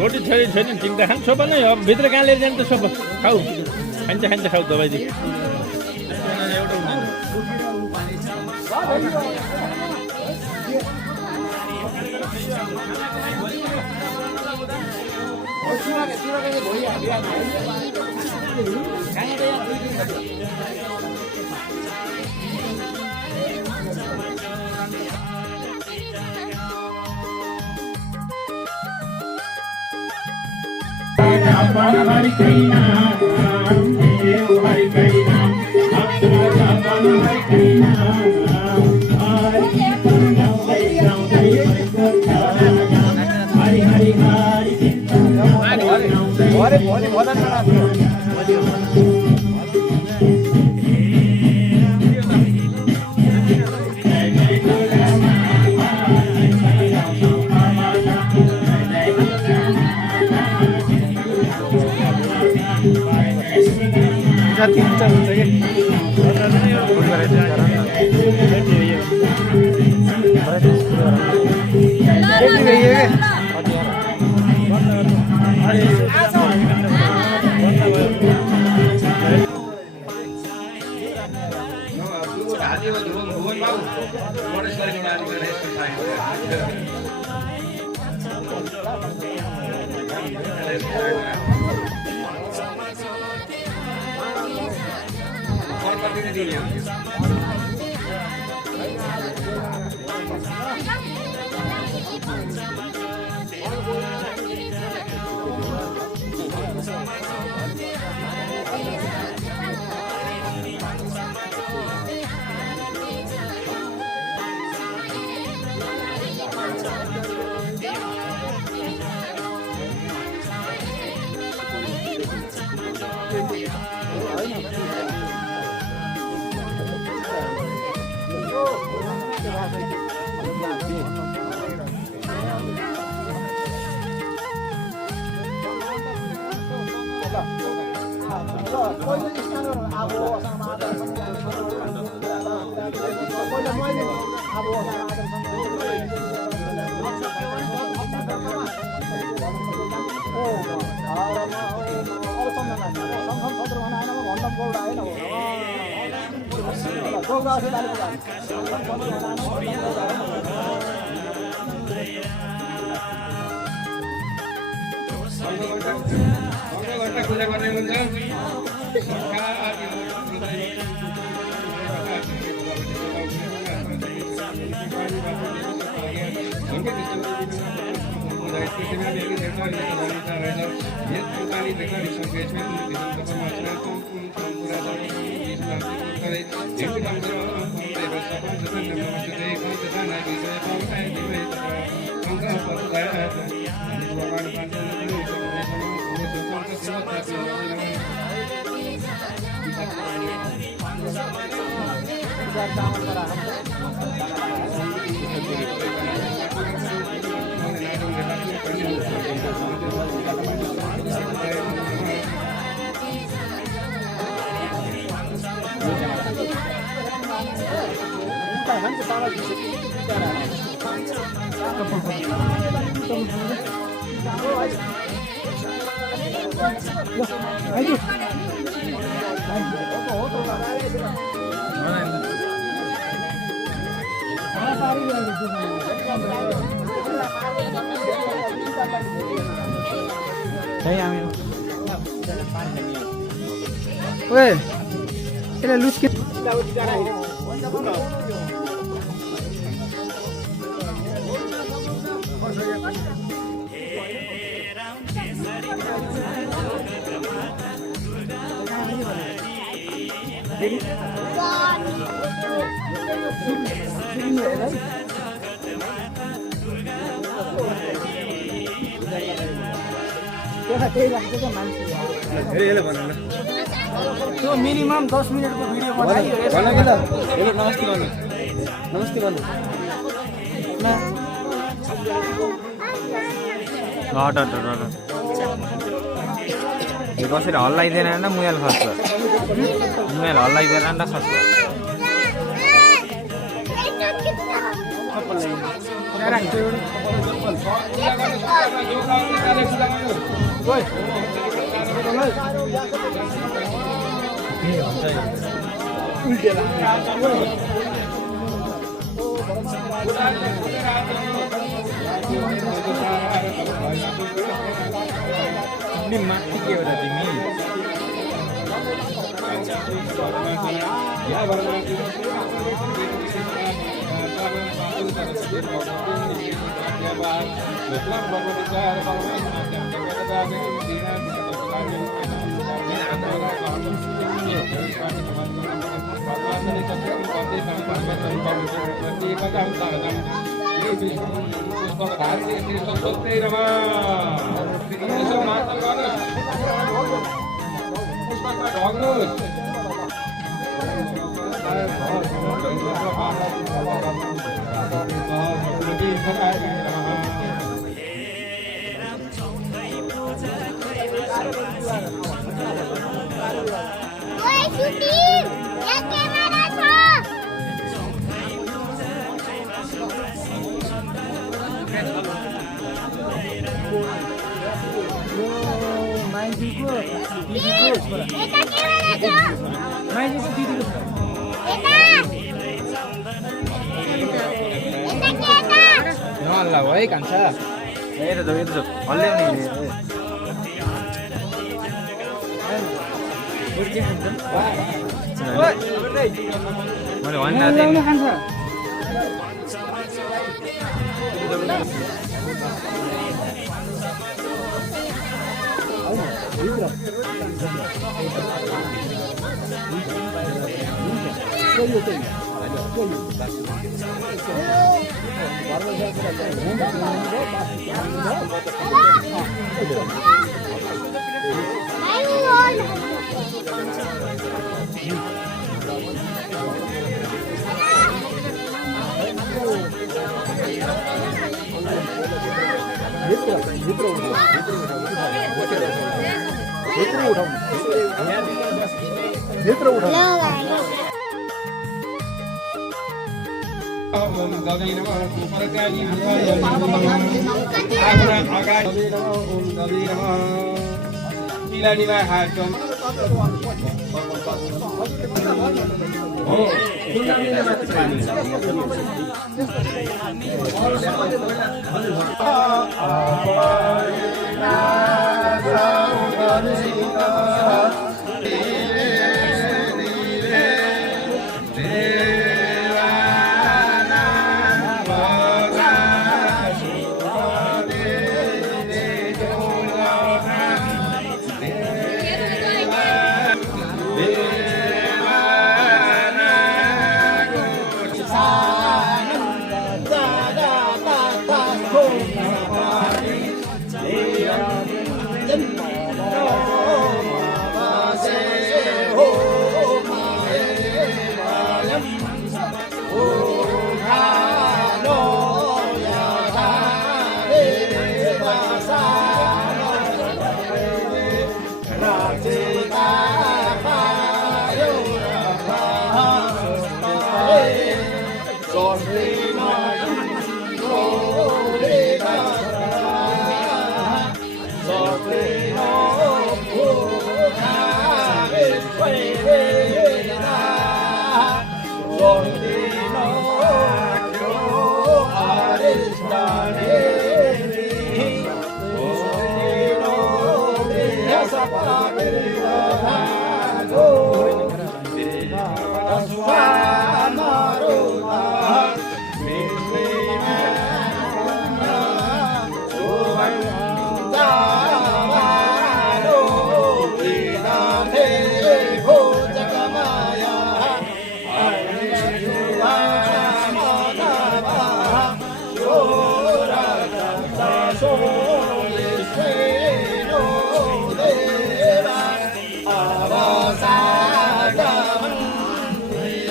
रोटी छैन चिन्ता खान्छ सोपा नै अब भित्र कहाँ लिएर जान्छ सोपा खाऊ खान्छ खाऊ दबाई the Oye, la luz que... यो मिनिमम 10 मिनेटको भिडियो बनाइयो भन कि ल हेलो नमस्ते भन्नु नमस्ते भन्नु यो कसरी हल्लाइदिएन नि मुयल खस्छ मुयल हल्लाइदिएन नि खस्छ माथि के हो र तिमी नहल्ला भयो है कान्छा यता जाऊ हल्ल्याउने मैले भनिरहेको थिएँ कान्छा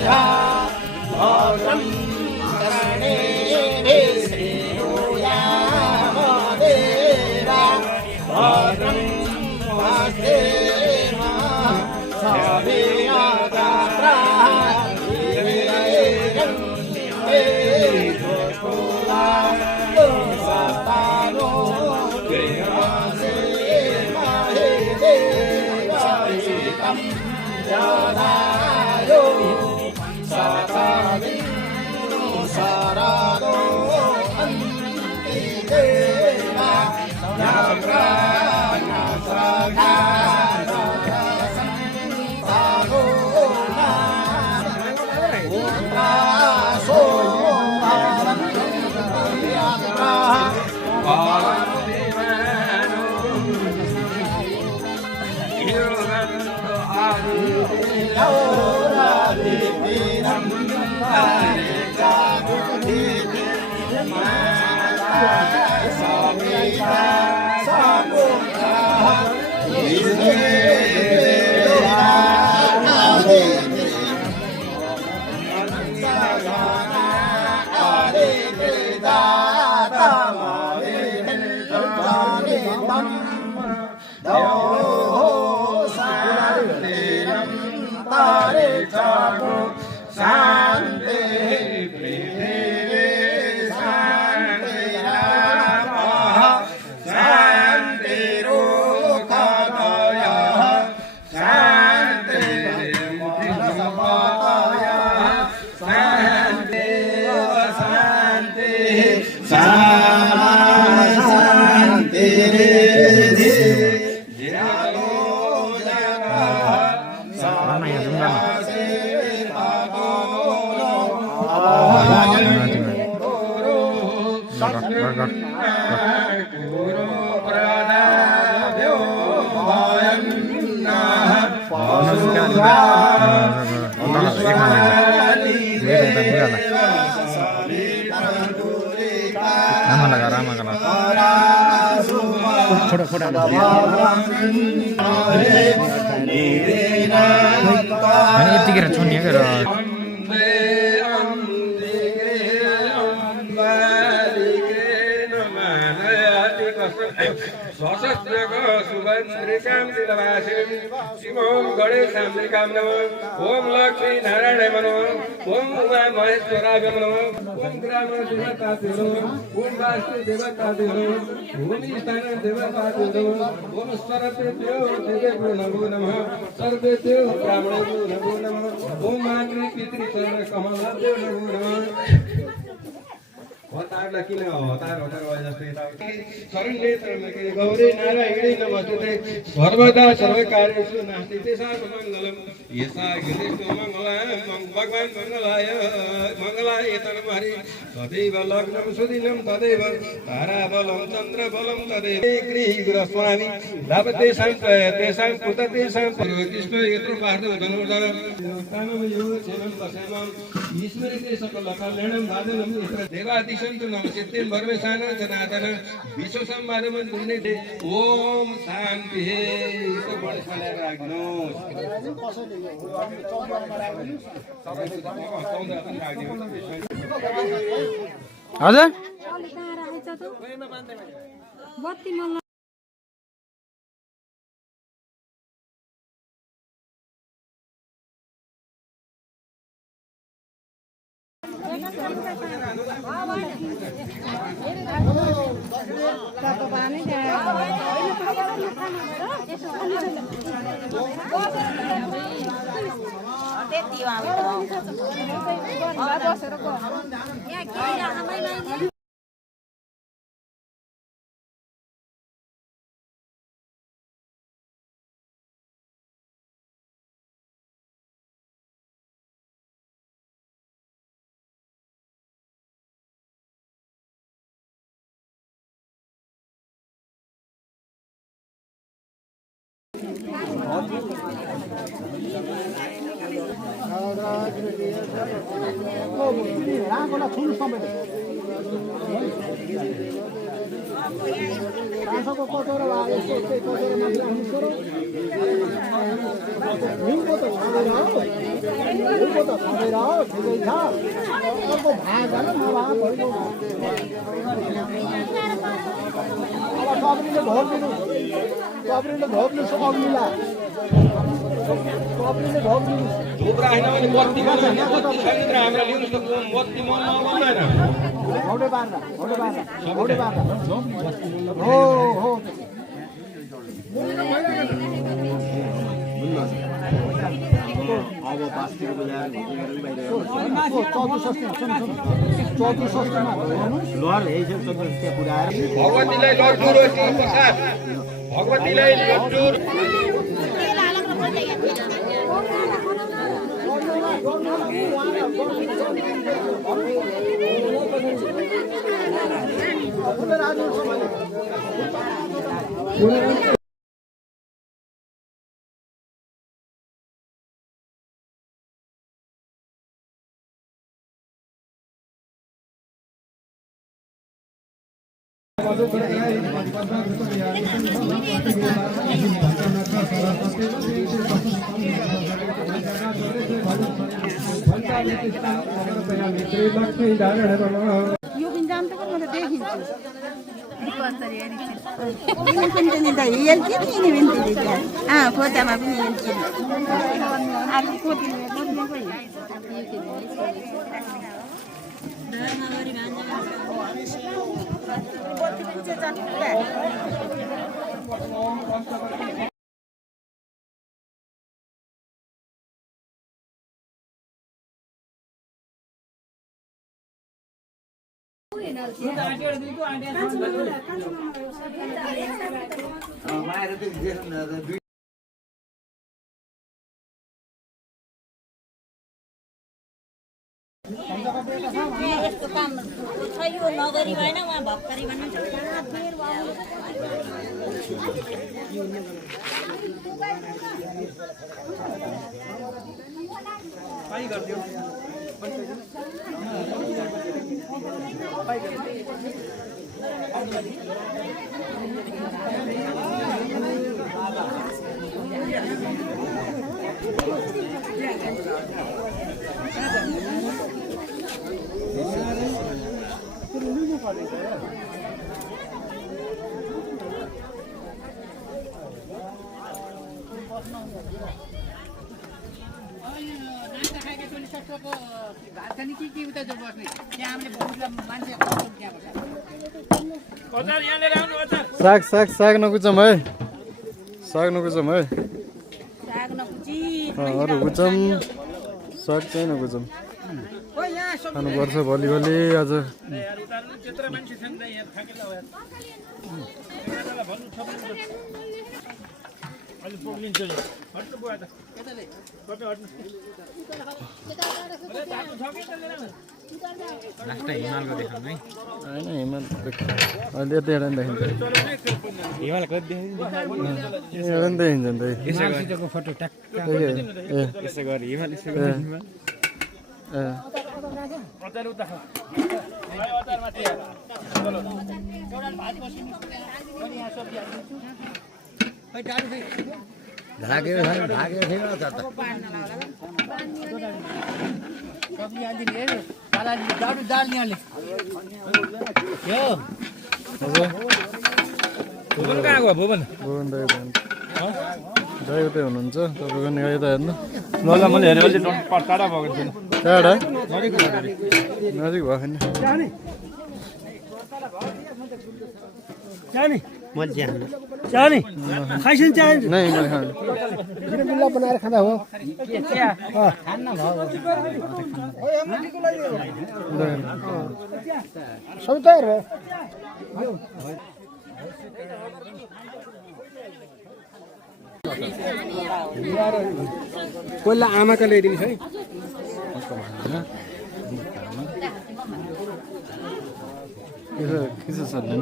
भद्रं कर्णेभिः श्रीनुयामदेवा भद्रं sarado antideva yagrana sagara santagona utraso arantiyagra paramdivano irvanto adivram अनि यतिखेर छुन्ने के र ओम गणेशाम्बिकां नमः ओम लक्ष्मी नारायण नमः ओम उमा महेश्वराय नमः ओम ग्राम देवताभ्यो नमः ओम वास्तु देवताभ्यो नमः ओम स्थान देवताभ्यो नमः ओम सर्वेभ्यो देवेभ्यो नमो नमः सर्वेभ्यो ब्राह्मणेभ्यो नमो नमः ओम मातृ पितृ चरण कमलाभ्यो नमो नमः हतारलाई किन हतार भयो जस्तै शरण्ये त्र्यम्बके गौरी नारायणी नमस्ते सर्वदा सर्वकार्येषु नास्ति सर्वमङ्गलम् यसा गिरिष्णु मङ्गलाय भगवान मङ्गलाय तन्महरि तदैव लग्नं सुदिनं तदैव ताराबलं चन्द्रबलं तदैव गृहस्वामी लभतेषां तेषां कुततेषां कृष्ण यत्र पार्थं धनुर्धर स्थानं यो चेनं वसेमं ईश्वरते सकलकल्याणं भादनं यत्र देवादि सन्तु नमस्ते भर्मेशान जनार्दन विश्व सम्मानमन पुण्य ओम शान्ति हे तो बडे खाले राख्नुहोस् हजुर Gracias. झोप्रा होइन भने बत्तीमा छैन हामीलाई लिनुहोस् त बत्ती मनमा बन्दैन भगवतीलाई लड्डु रोटी प्रसाद भगवतीलाई लड्डु यो बिन्जाम त म त देखिन्छु पनि त हेल्छ नि इभेन्टले त्यहाँ फोटामा पनि हेल्छ अर्को कोटीले यस्तो काम छैन नगरी भएन उहाँ भक्करी भन्नुहुन्छ साग साग साग नकुचम है साग नकुचम है अरू कुचम साग चाहिँ नकुचम खानुपर्छ भोलि भोलि आज हिमालको देखाउनु है होइन हिमाल अहिले यता एउटा देखिन्छ हिमालको एउटा देखिन्छ नि त फोटो ट्याक यसो गरी हिमाल यसो भुवन कहाँ गयो भुवन दाइ उतै हुनुहुन्छ तपाईँको नि यता हेर्नु ल मैले हेरेँ अहिले टाढा भएको छैन टाढा नजिक भएको छैन नै मैले खानु बिल्ला बनाएर खाँदा हो सबै तयार भयो पहिला आमाका ल्याइदिनु छ है किस सर्दैन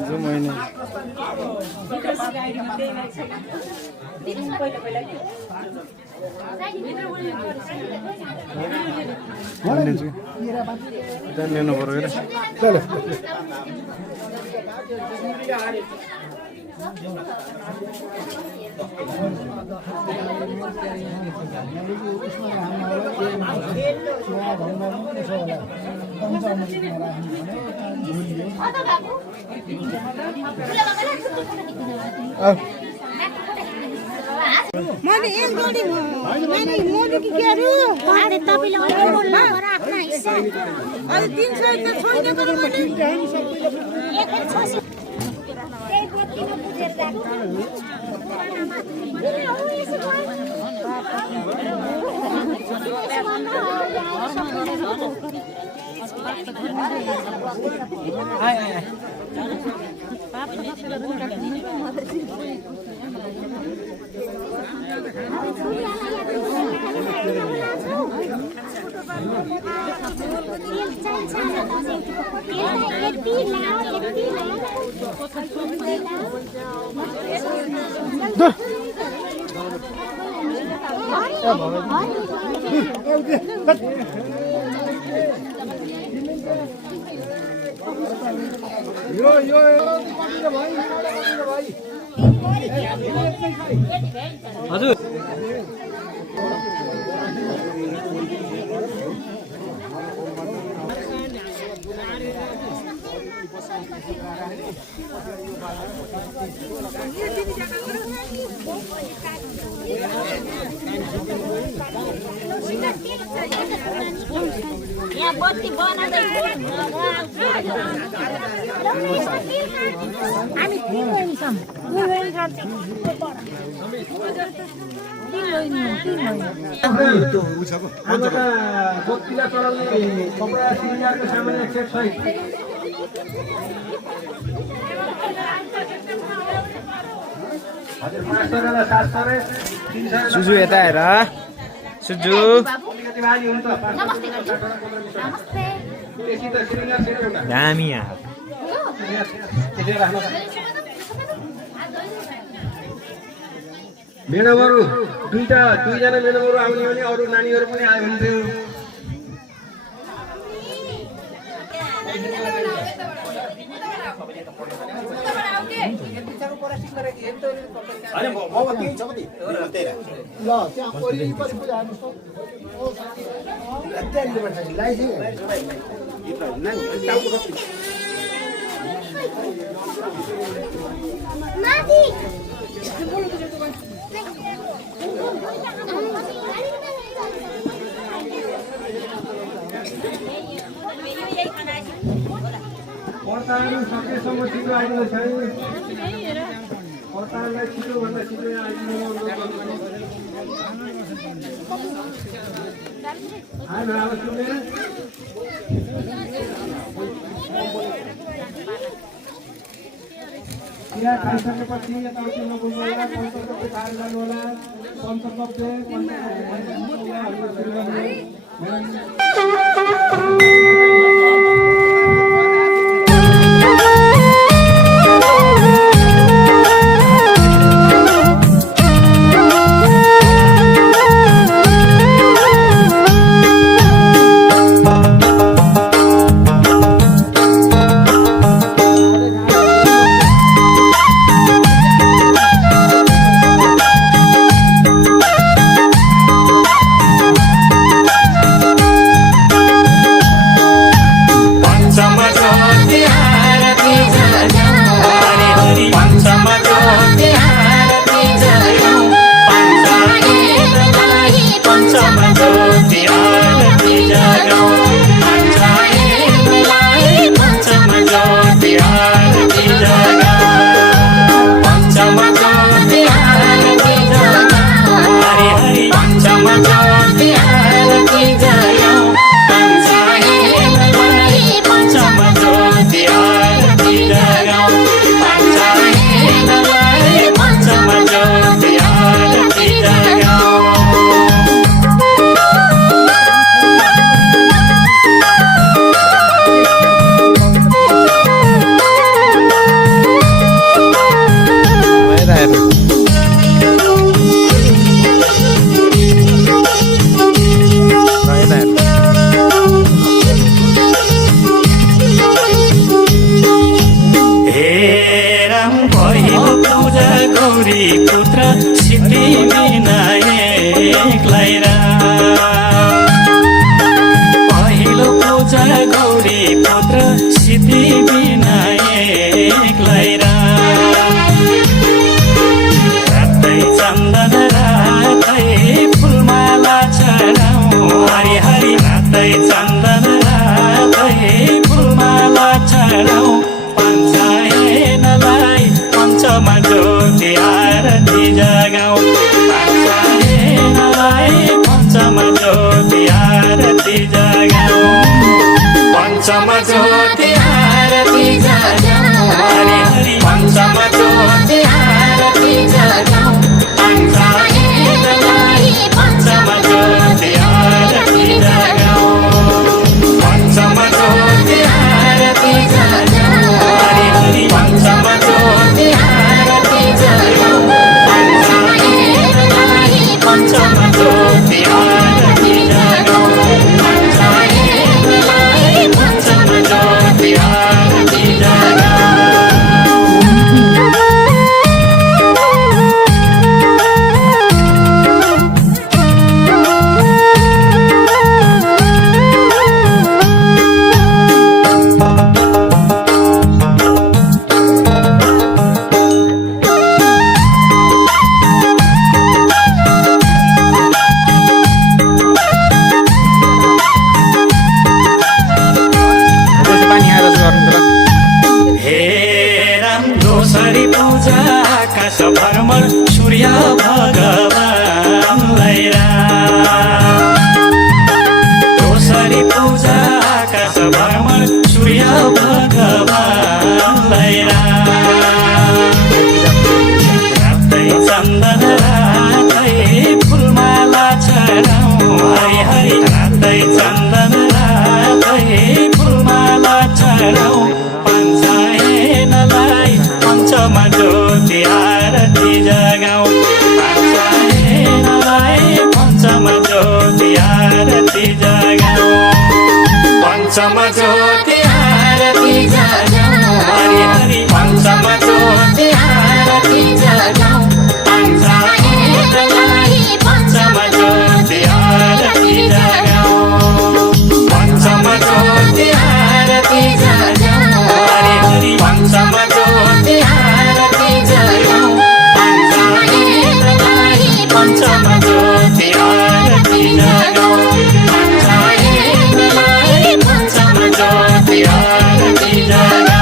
जो महिना लिनु पर्यो मैले एक जोडी नानी मोलु कि के रु अरे तपाईले अहिले बोल्नु राख्न हिस्सा अरे 300 त छोड्दिएको र मैले एकै छोसी त्यही बोतीमा बुझेर हजुर यहाँ बत्ती बनाउँदै हामी तीन बहिनी छौँ बोक्तीलाई चलाउने कपडा सिलिन्डरको सामान्य सेट सहित हजुर 500 700 300 सुजु यता हेर सुजु अलिकति भारी हुन्छ 500 नमस्ते बेसी त सिलिन्डर सेट एउटा दामी यहाँ त्यसै राख्नु मेडमहरु दुईजना मेडमहरु आउने भने अरु नानीहरु पनि आयो भने थियो अरे म त्यही छ नि ल त्यहाँ ओरी पूजा हेर्नुस् त त्यहाँनिर बन्छ नि लाइ माथि पर्ताहरू सकेसम्म छिटो आइदिनुहोस् है पर्ताहरूलाई छिटोभन्दा छिटो आइदिनु अब सुनेर चिया खाइसकेपछि यताउति नबुल्नु होला पञ्चकप्पे खाएर जानु होला पञ्चकप्पे गौरी पुत्र सिद्धि विनायकलाई पहिलो पूजा गौरी पुत्र सिद्धि विनायकलाई रातै चन्दन रातै फुलमाला चढाऊ हरि हरि रातै चन्दन रातै फुलमाला चढाऊ पञ्चायनलाई पञ्चमा ज्योति आरती जगाऊ पञ्चायनलाई पञ्चमा ज्योति आरती जगाऊ पञ्चमा ज्योति आरती जगाऊ हरि हरि पञ्चमा ज्योति आरती जगाऊ पञ्चायनलाई पञ्चमा ज्योति आरती जगाऊ पञ्चमा ज्योति आरती जगाऊ हरि हरि पञ्चमा ज्योति आरती जगाऊ पञ्चायनलाई पञ्चमा ज्योति आरती जगाऊ पञ्चायनलाई पञ्चमा ज्योति आरती जगाऊ भ्रमण सूर्य भगवानलाई दोस्री पूजा आकाश भ्रमण सूर्य भगवानलाई रातै चन्दन रातै फुलमाला चढाऊ हरि हरि रातै चन्दन रातै फुलमाला चढाऊ पञ्चायनलाई पञ्चमा ज्योति आरती जगाऊ पञ्चायनलाई पञ्चमा ज्योति आरती जगाऊ पञ्चमा ज्योति आरती जगाऊ हरि हरि पञ्चमा ज्योति आरती जगाऊ पञ्चायनलाई पञ्चमा ज्योति आरती जगाऊ पञ्चमा ज्योति आरती जगाऊ हरि हरि पञ्चमा ज्योति आरती जगाऊ पञ्चायनलाई पञ्चमा ज्योति आरती जगाऊ पञ्चायनलाई पञ्चमा ज्योति आरती जगाऊ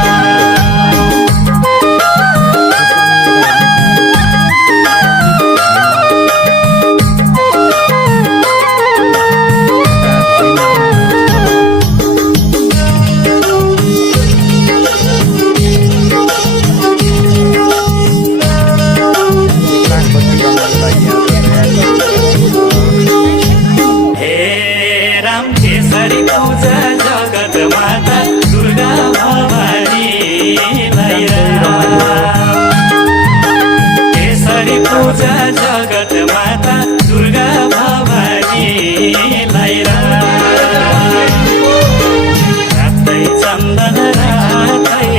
पूजा जगत माता दुर्गा भवानीलाई रातै चन्दन रातै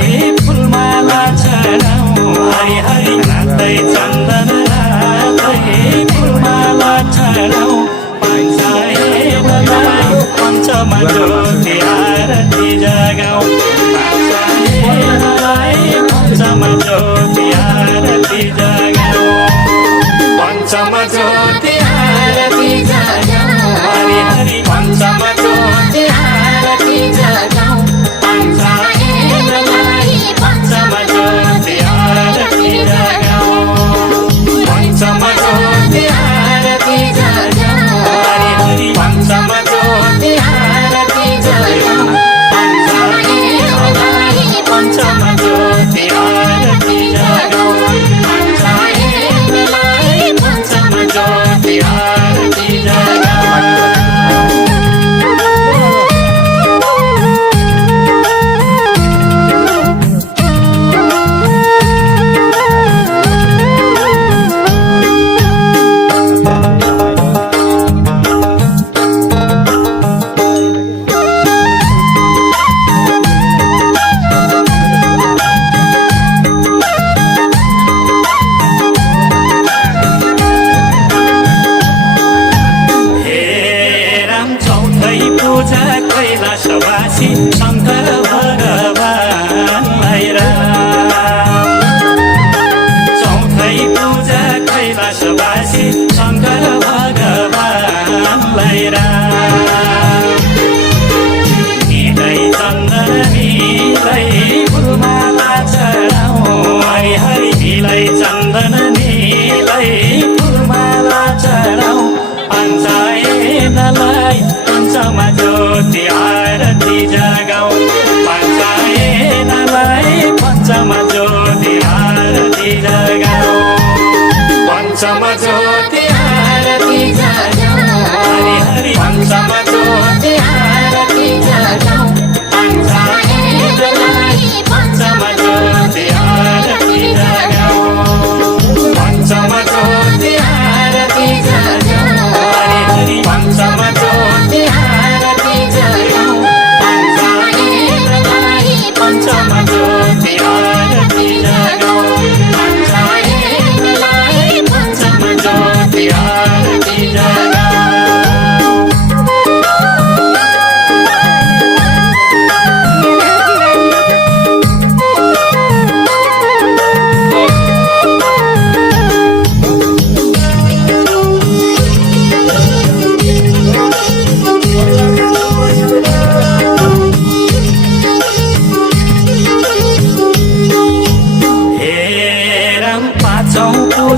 फुलमाला चढाऊ हरि हरि रातै चन्दन रातै फुलमाला चढाऊ पञ्चायनलाई पञ्चमा ज्योति आरती जगाऊ पञ्चायनलाई पञ्चमा ज्योति आरती जगाऊ पञ्चमा ज्योति आरती जगाऊ हरि हरि पञ्चमा ज्योति आरती जगाऊ पञ्चायनलाई पञ्चमा ज्योति आरती जगाऊ पञ्चमा ज्योति आरती जगाऊ हरि हरि पञ्चमा ज्योति आरती जगाऊ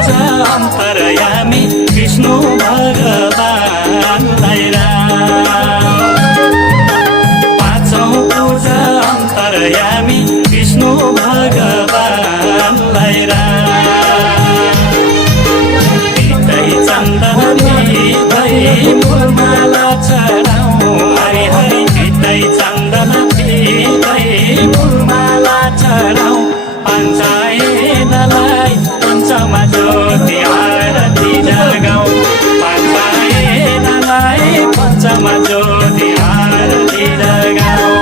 पूजा अन्तर्यामी विष्णु भगवानलाई राम पाँचौं पूजा अन्तर्यामी विष्णु भगवानलाई राम पितै चन्दन पितै फुलमाला चढाउँ हरि हरि पितै चन्दन पितै फुलमाला चढाउँ पञ्चायनलाई पञ्चमा ज्योति आरती जगाउँ पञ्चायनलाई पञ्चमा ज्योति आरती जगाउँ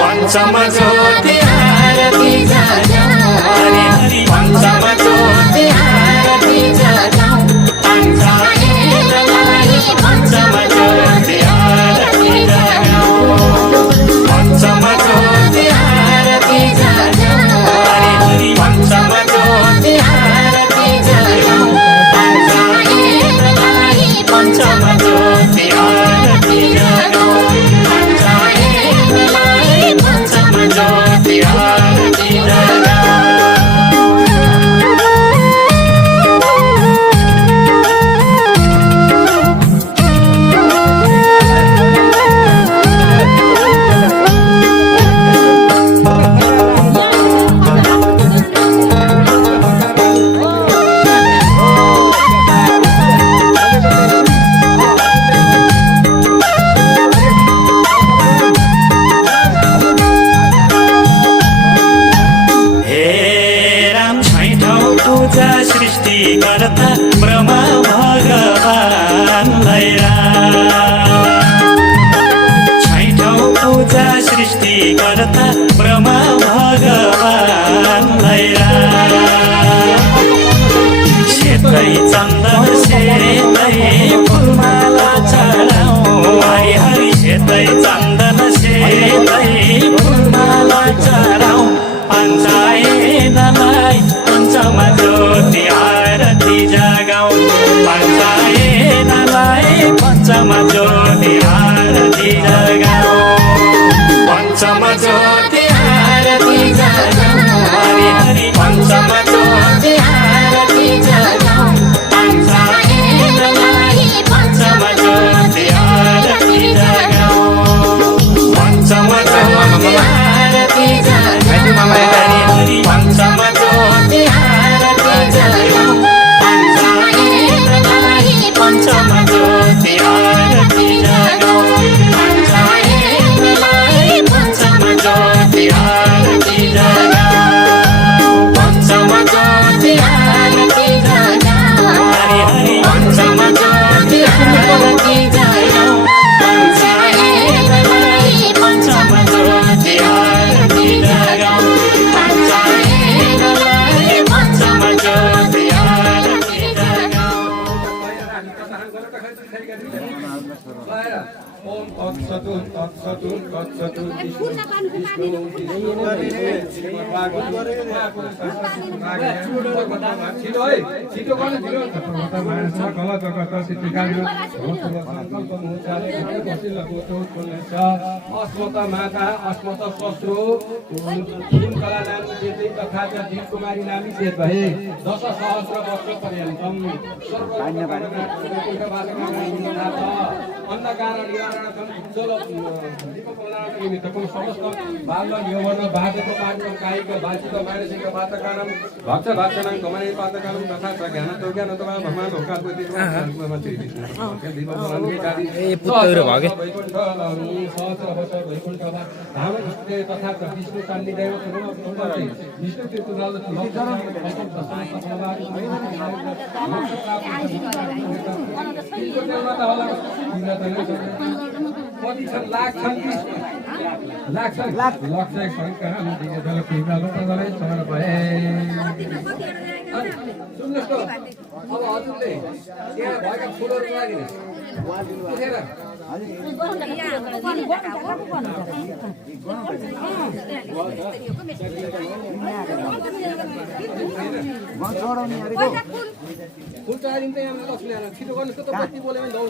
पञ्चमा ज्योति आरती जगाउँ हरि हरि पञ्चमा ज्योति आरती जगाउँ पञ्चायनलाई पञ्चमा ज्योति आरती जगाउँ पञ्चमा ज्योति आरती जगाउँ हरि हरि पञ्चमा ज्योति आरती जगाउँ पञ्चायनलाई पञ्चमा ज्योति आरती जगाउँ पञ्चायनलाई पञ्चमा ज्योति आरती जगाउँ ब्रह्मा भगवानलाई छैठौं पूजा सृष्टिकर्ता ब्रह्मा भगवानलाई सेतै चन्दन सेतै फुलमाला चढाउँ हरि हरि सेतै चन्दन सेतै फुलमाला चढाउँ पञ्चायनलाई पञ्चमा ज्योति आरती जगाउँ पञ्चायनलाई पञ्चमा ज्योति आरती जगाउँ पञ्चमा ज्योति आरती जगाउँ हरि हरि पञ्चमा ज्योति आरती जगाउँ पञ्चायनलाई पञ्चमा ज्योति आरती जगाउँ पञ्चमा ज्योति आरती जगाउँ हरि हरि पञ्चमा ज्योति आरती जगाउँ पञ्चायनलाई पञ्चमा ज्योति आरती जगाउँ पञ्चायनलाई पञ्चमा ज्योति आरती जगाउँ पञ्चमा ज्योति आरती जगाउँ हरि हरि पञ्चमा ज्योति आरती जगाउँ पञ्चायनलाई पञ्चमा ज्योति आरती जगाउँ पञ्चायनलाई पञ्चमा ज्योति आरती जगाउँ ओम तत्सतु तत्सतु तत्सतु अस्मत माता अस्मत शत्रु कला नाम तथा दीप कुमारी नामी चेत भए 10 सहस्र वर्ष पर्यन्तम अन्धकार निवारणं जल निमित्तकं समस्त बाल यौवन बाधक पाठक कायिक वाचिक मानसिक पातकानं भक्त भाषणं कमने पातकानं तथा ज्ञानतो ज्ञानतवा भगवान होकाको वैकुण्ठ सहस्र वर्ष वैकुण्ठमा धाम तथा विष्णु सान्निध्य विष्णु तीर्थलाल लाख सुन्नुहोस् त अब हजुरले त्यहाँ भएका फुलहरू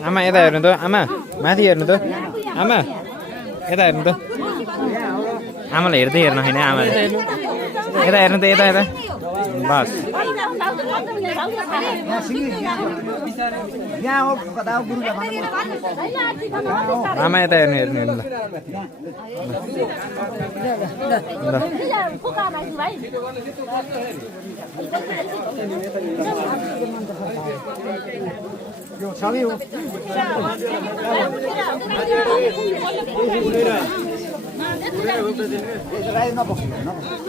आमा यता हेर्नु त आमा माथि हेर्नु त आमा यता हेर्नु त आमालाई हेर्दै हेर्नु होइन आमाले यता हेर्नु त यता यता बस यहाँ हो कता हो गुरुले आमा यता हेर्नु हेर्नु हेर्नु यो सबै हो राई नबस्नु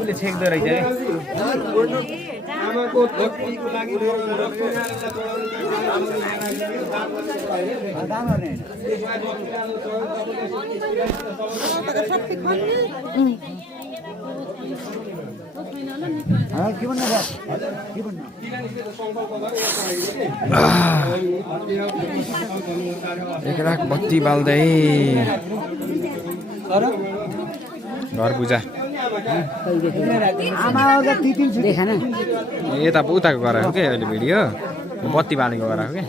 उसले छेक्दो रहेछ आमाको भक्तिको लागि के भन्नु के भन्नु एक लाख बत्ती बाल्दै घर पूजा यता उताको गराएको क्या अहिले भिडियो बत्ती बालेको गराएको क्या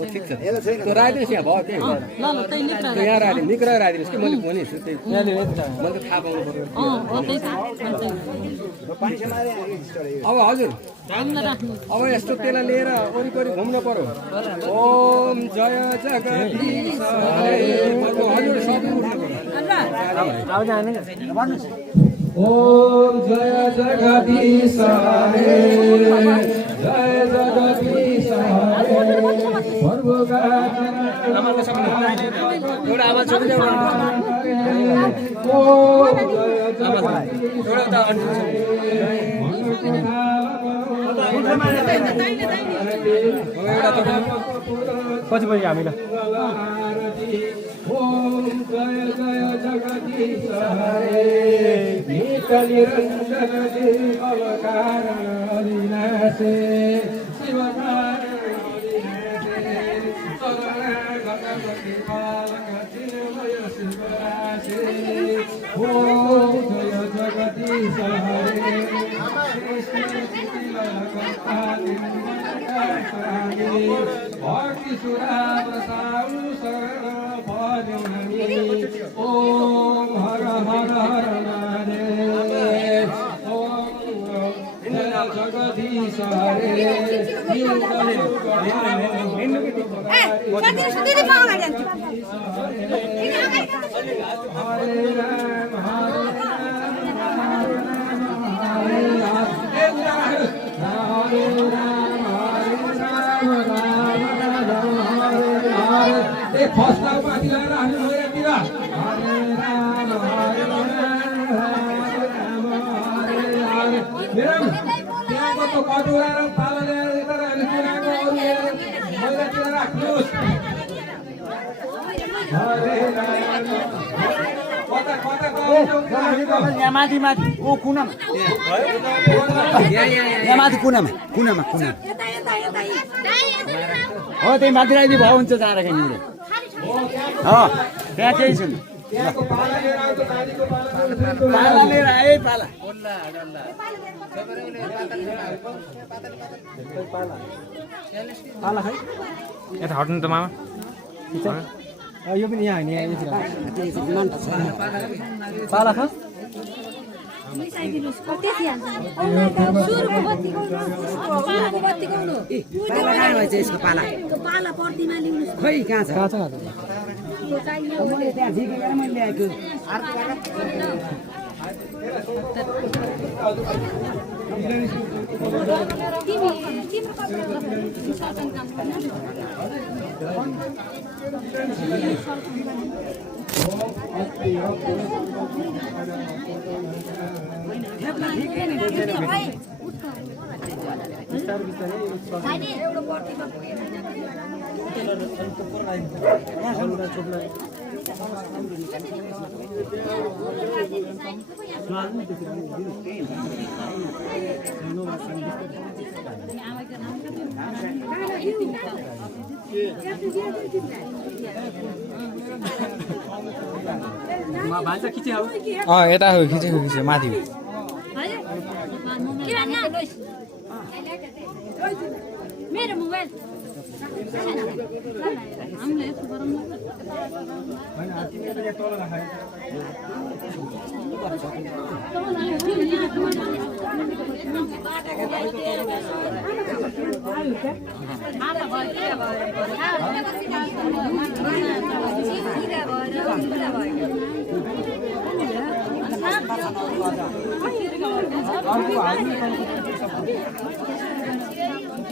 त्यो राइदिनुहोस् यहाँ भयो त्यही यहाँ राइदिनु निक्रा राइदिनुहोस् कि मैले भनिस् त्यही मैले त थाहा पाउनु पर्यो अब हजुर अब यस्तो त्यसलाई लिएर वरिपरि घुम्नु पर्यो ओम जय जगदीश हजुर सबै ओम जय जगदीश जय जगदीश पछि पछि हामीलाई ओम जय जय जगदीश हरे नित निरंजन देव कारण अविनाशे शिव कारण भगवती पालक चिन्मय शिवराशे ओम जय जगदीश हरे भक्ति सुराव साऊ शरण ओम हर हर हर महादेव ओम जय जगदीश हरे हरे राम एक फस्टा माथि लगाएर हामी यहाँतिर हरे राम हरे राम त्यहाँको त कटुरा र पाला ल्याएर त्यहाँको अरू मैलातिर राख्नुहोस् हरे राम यहाँ माथि माथि ओ कुनामा यहाँ माथि कुनामा कुनामा कुनामा हो त्यही माथि राखिदिनु भयो हुन्छ जाँदा कहाँनिर त्यहाँ केही छैन पाला लिएर आए पाला पाला खै यता हट्नु त मामा यो पनि यहाँ होइन पाला खा खै कहाँ छ त्यहाँ झिकेर मैले ल्याएको यता हो खिच्यो माथि मेरो मोबाइल हामीले यस्तो गरौँ न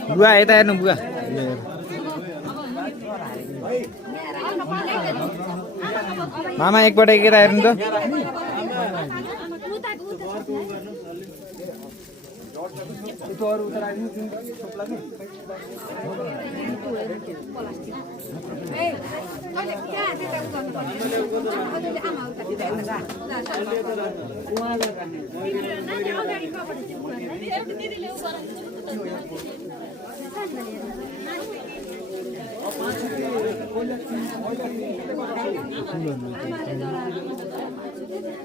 बुवा यता हेर्नु बुवा मामा एकपल्ट यता हेर्नु त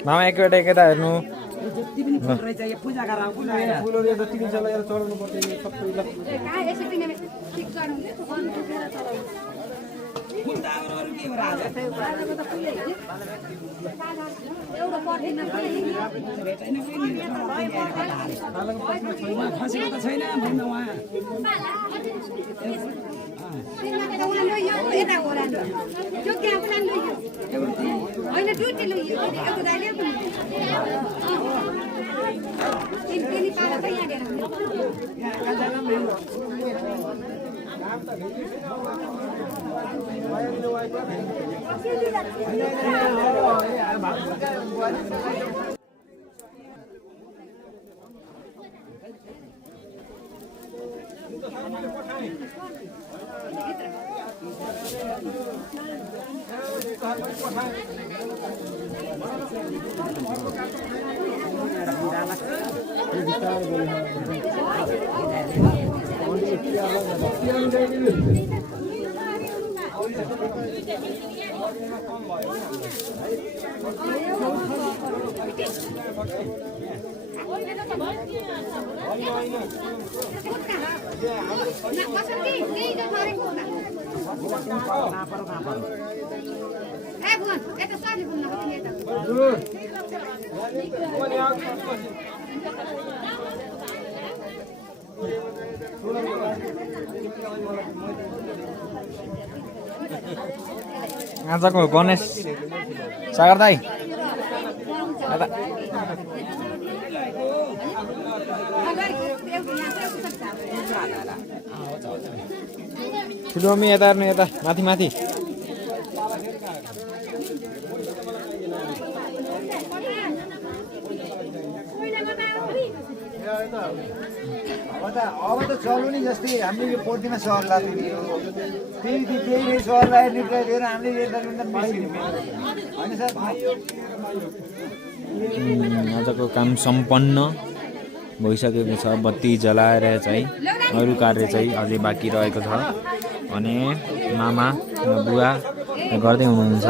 मामा एकपल्ट यता हेर्नु आजको गणेश सागर दाई ठुलो मम्मी यता हेर्नु यता माथि माथि अब त चल्नु नि जस्तै हामीले यो पोर्टीमा सहर लाग्यो त्यही सहरलाई निकालेर हामीले होइन सर आजको काम सम्पन्न भइसकेको छ बत्ती जलाएर चाहिँ अरू कार्य चाहिँ अझै बाँकी रहेको छ भने मामा बुवा गर्दै हुनुहुन्छ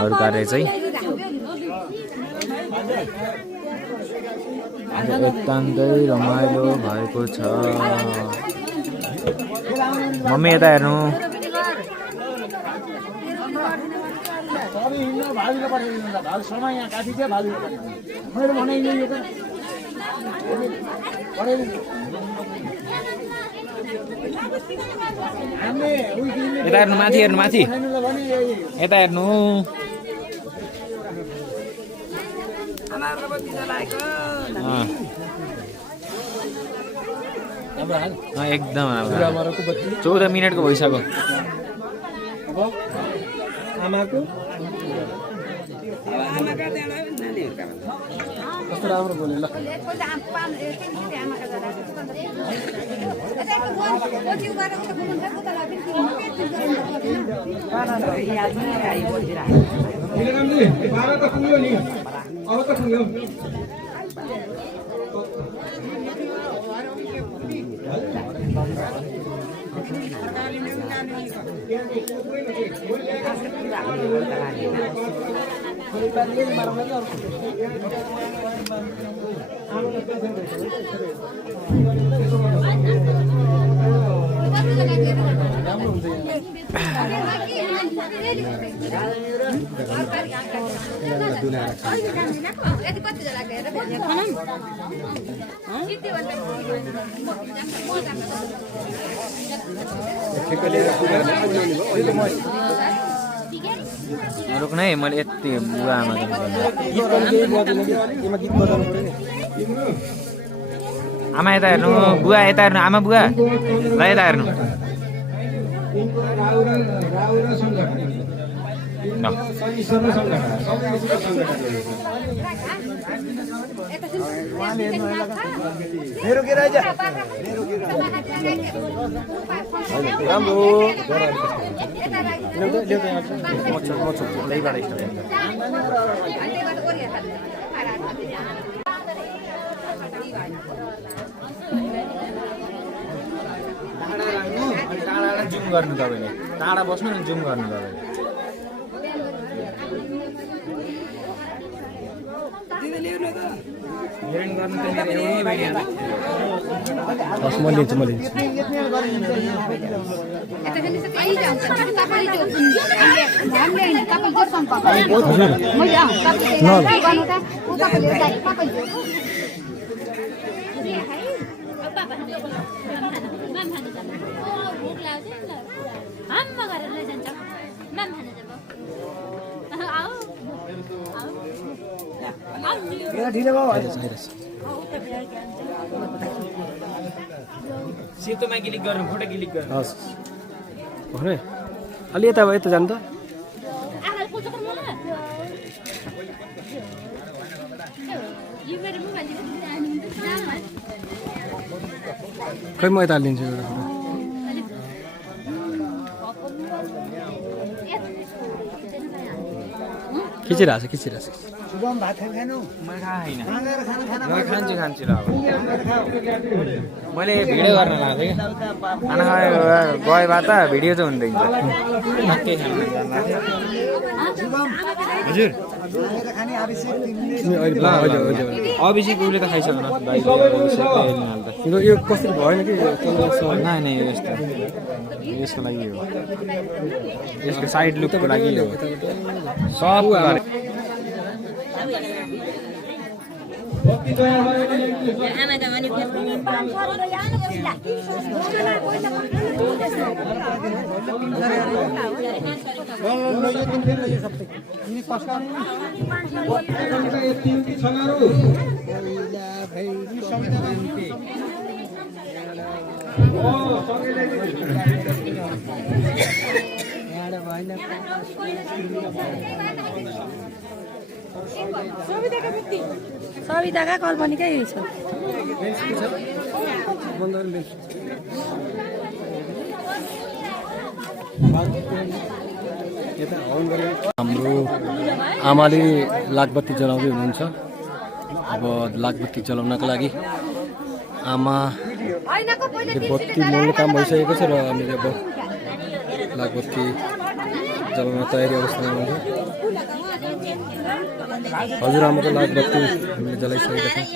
अरू कार्य चाहिँ एकदमै रमाइलो भएको छ मम्मी यता हेर्नु यता हेर्नु माथि हेर्नु माथि यता हेर्नु एकदम राम्रो 14 मिनेटको भइसक्यो आमाको कस्तो राम्रो बोले ल इलेरामजी 12 त पुग्यो नि अब त पुग्यो रुक्न है मैले यति बुवा आमा आमा यता हेर्नु बुवा यता हेर्नु आमा बुवा ल यता हेर्नु मेरो के रहेछ राम्रो जुम गर्नु तपाईँले टाढा बस्नु नि जुम गर्नु तपाईँले म लिन्छु सेतोमा क्लिक गर्नु फोटो क्लिक गर्नु हस् अलि यता जानु त खै म यता लिन्छु एउटा फोटो खिचिरहेको छ शुभम भात खानु खान्छु ल अब मैले भिडियो गर्न लाग्थेँ कि खाना खायो गयो भए त भिडियो चाहिँ हुँदैन टक्कै हजुर अभिषेक उसले त खाइसक्नु यो कसरी भएन कि नै यस्तो यसको लागि हो यसको साइड लुकको लागि हो सब सविताका कल्पनिकै छ हाम्रो आमाले लाखबत्ती जलाउँदै हुनुहुन्छ अब लाखबत्ती जलाउनको लागि आमा बत्ती मोल्ने काम भइसकेको छ र हामीले अब लाखबत्ती जलाउन तयारी अवस्थामा हुनुहुन्छ हजुरआमाको लाखबत्ती हामीले जलाइसकेका छौँ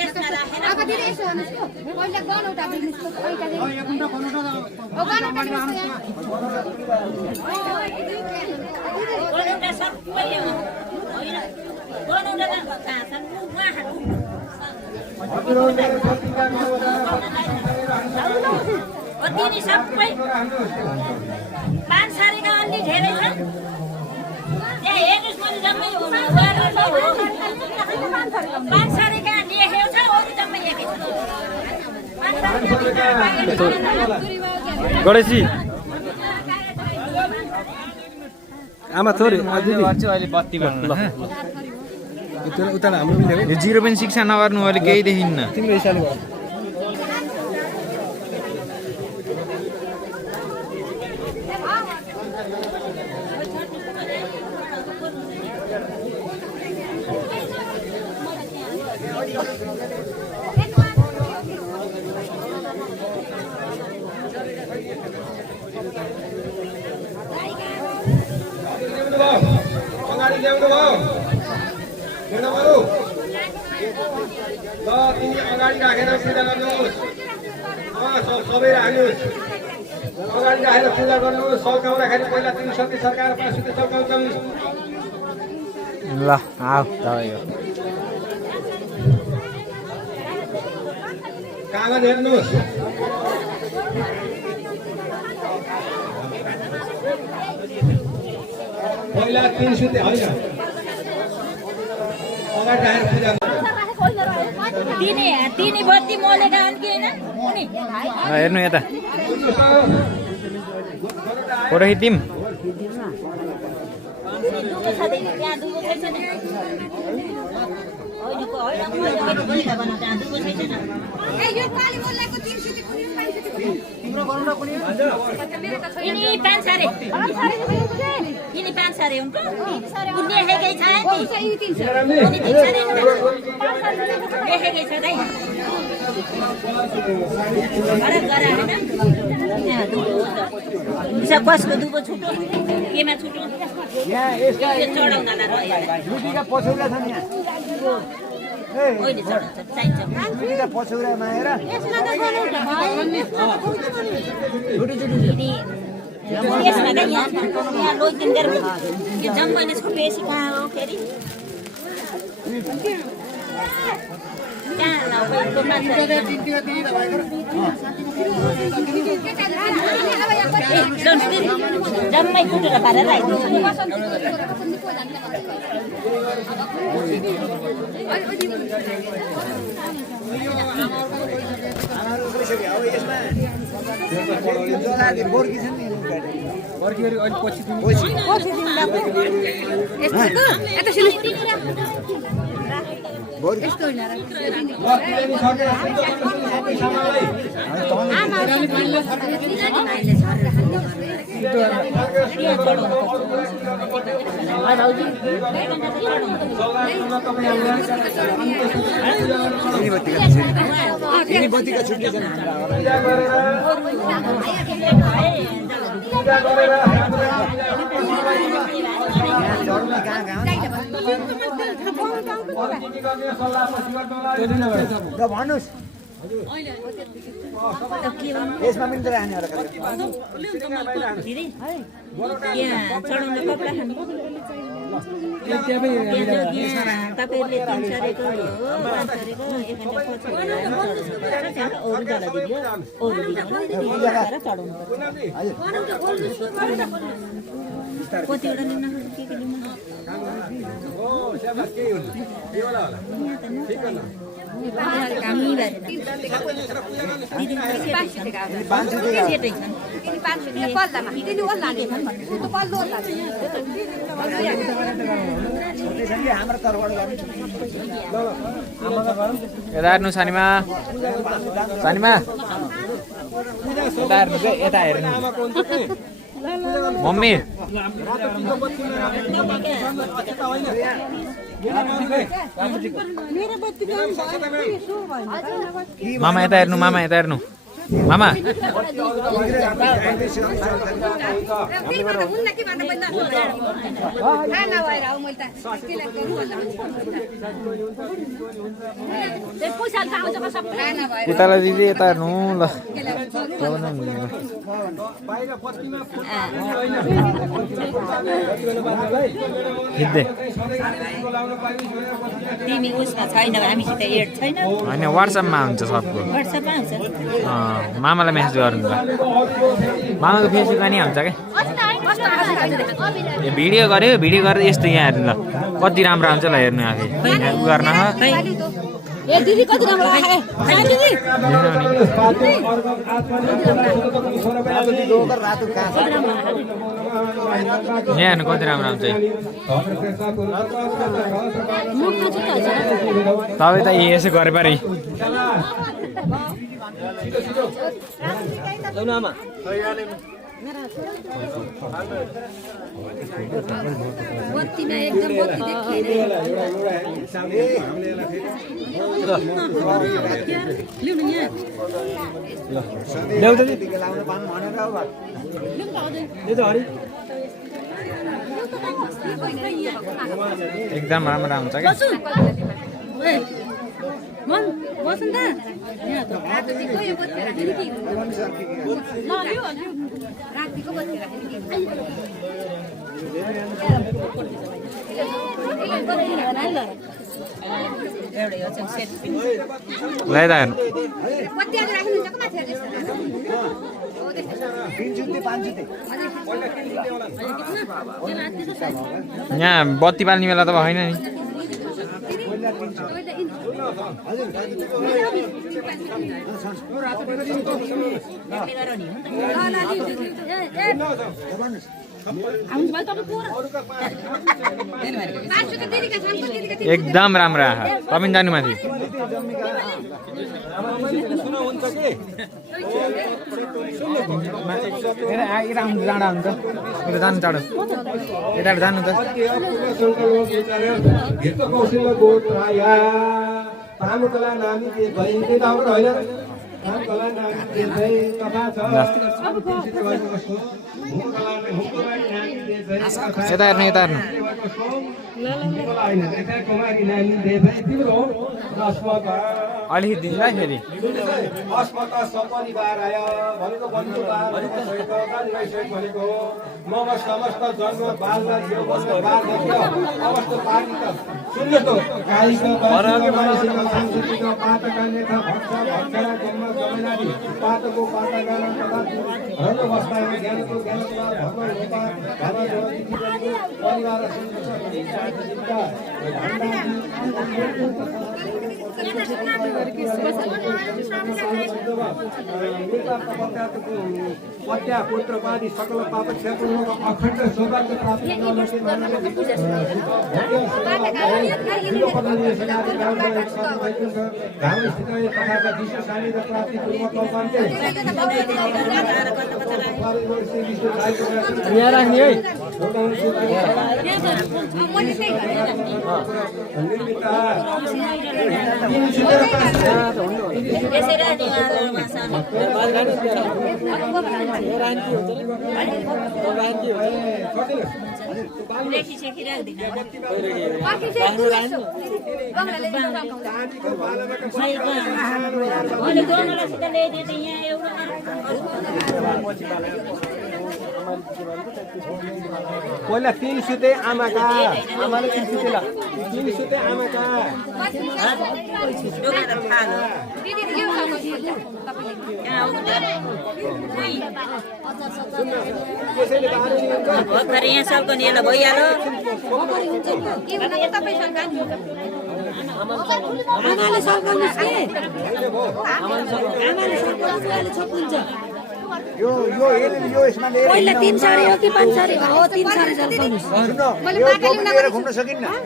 सबै पाँच सारीका अलि धेरै छ हेर्नुहोस् मैले जम्मै पाँच सारीका लेखेको छ अरू जम्मै लेखेको छ गणेशजी आमा छोरी गर्छु अहिले बत्ती बनाउनु उता हाम्रो मिलेको यो 0 पनि शिक्षा नगर्नु अहिले केही देखिन्न तिम्रो हिसाबले भयो अगाडि ल्याउनु भयो हेर्नुभयो ल तिमी अगाडि राखेर पूजा गर्नुहोस् सबै राख्नुहोस् अगाडि राखेर पूजा गर्नुहोस् सल्काउँदाखेरि पहिला तिमी सती सरकार पासुते सल्काउँछौ ल आऊ तपाईँ कागज हेर्नुहोस् पहिला 3 सुते होइन अगाडि राखेर पूजा तिनी बत्ती मोलेका हुन् कि होइन हेर्नु यता photo खिच्दिम ini pansare ini pansare unko ini hegai chha ti ini pansare ये हेगे छ दाइ अरे गरा हैन यहाँ दुबो सब कसको दुबो छुटो केमा छुटो यहाँ यसका चढाउँदैन र दुईटा पछौरा छन् यहाँ ओइले चढाउँछ चाहिन्छ दुईटा पछौरा मागेर यसमा त बनाउँछ यसमा त यहाँ लोइदिन गरेर यो जङ्गलले छोपेसी कहाँ हो फेरि जम्मै कुटेर पारेर गोर्की छन् नि गोर्कीहरु अलि पछि बत्तीका छुट्टी छन् भन्नुहोस् यसमा पनि त राख्ने होला हाम्रो तर्फबाट यता हेर्नु सानीमा सानीमा यता हेर्नु के यता हेर्नु मम्मी मामा यता हेर्नु मामा यता हेर्नु मामा यतालाई दिदी यता हेर्नु ल खिच्दै तिमी उसमा छैन हामीसित एड छैन होइन वाट्सएपमा हुन्छ सबको व्हाट्सएपमा हुन्छ मामालाई मेसेज गर्नु ल मामाको फेसबुकमा नि हुन्छ क्या भिडियो गरेर यस्तो यहाँ हेर्नु ल कति राम्रो आउँछ ल हेर्नु आफै उ गर्न ए दिदी कति राम्रो आए खाए दिदी यहाँ हेर्नु कति राम्रो आउँछ तपाईँ त यसो गरे पारि बत्तीमा एकदम बत्ती देखिएन ल्याउनु यहाँ ल्याउँछ नि लाउन पाउनु भनेर अब एकदम राम्रो आउँछ क्या मन बसन्त यहाँ त रातिको यो बत्ती राख्ने कि रातिको बत्ती राख्ने ल्याइ त हेर्नु बत्ती आज राख्नुहुन्छ कता थियो यहाँ बत्ती बाल्ने बेला त होइन नि एकदम राम्रो आयो तपाईँ जानु माथि डाँडा हुन्छ उता जानु टाढो यता जानु त यता हेर्नु यता हेर्नु अलिकति दिन्छ फेरि समस्त जन्म बाल सुन्नुहोस् पातको पाता गाना अवस्थामा ज्ञानको परिवार पत्या पुत्रवादी सकल पाप क्षेत्रको अखण्ड सौभाग्य प्राप्त यहाँ राख्ने है पहिला 3 सुते आमाका आमाले 3 सुतेला 3 सुते आमाका भर्खर यहाँ सबको निला भइहाल्यो आमाले सघाउनुस् के आमाले सघाउनुस् छपुन्छ यो यसमा लिएर पहिला 3 सारी हो कि 5 सारी हो 3 सारी जल्काउनुस् मैले बाटो लिएर घुम्न सकिन्न हैन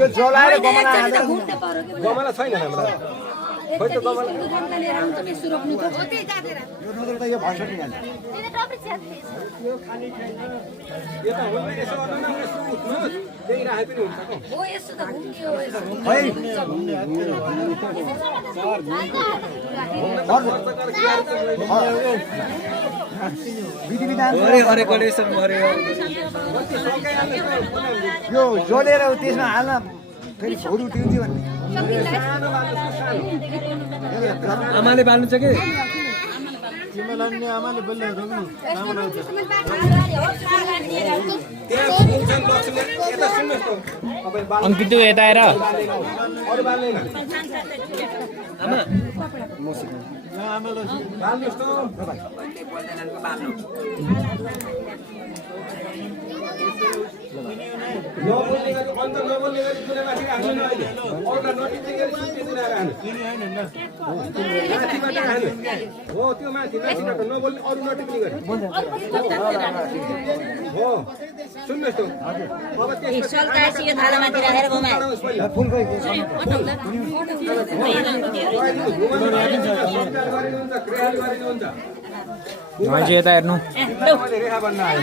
यो जलाएर गमला हालेर गमला छैन हाम्रो खोइ त गमला लिएर आउँछ नि सुरक्नु त यो नगर त यो भन्छ नि यहाँ यो खाली छैन यो त हो यसो गर्न न यसो उठ्नुस् त्यही राखे पनि हुन्छ को हो यसो त घुम्ने हो यसो विधि विधान यो जोलेर त्यसमा हाल्न फेरि छोरु तिर्दियो भन्ने आमाले बाल्नु छ के आमाले बल्ल रोक्नु अङ्कित यता आएर अरु बाल्दैन आमा बाल्नुहोस् नबोल्ने गरी अन्त नबोल्ने गरी कुनै माथि राख्नु न अहिले अरूलाई नटिप्ने गरी सुत्ने माथिबाट खानु हो त्यो माथिबाट नबोल्ने अरू नटिप्ने गरी हो सुन्नुहोस् त अब मान्छे यता हेर्नु रेखा बन्न आयो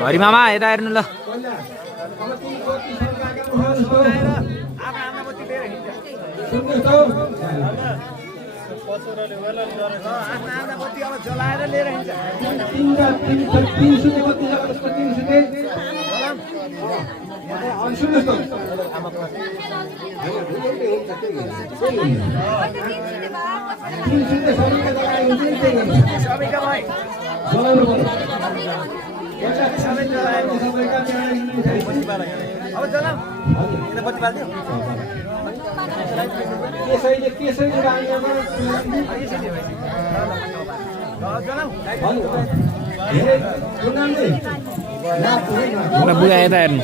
हरि मामा यता हेर्नु ल बुढा यता हेर्नु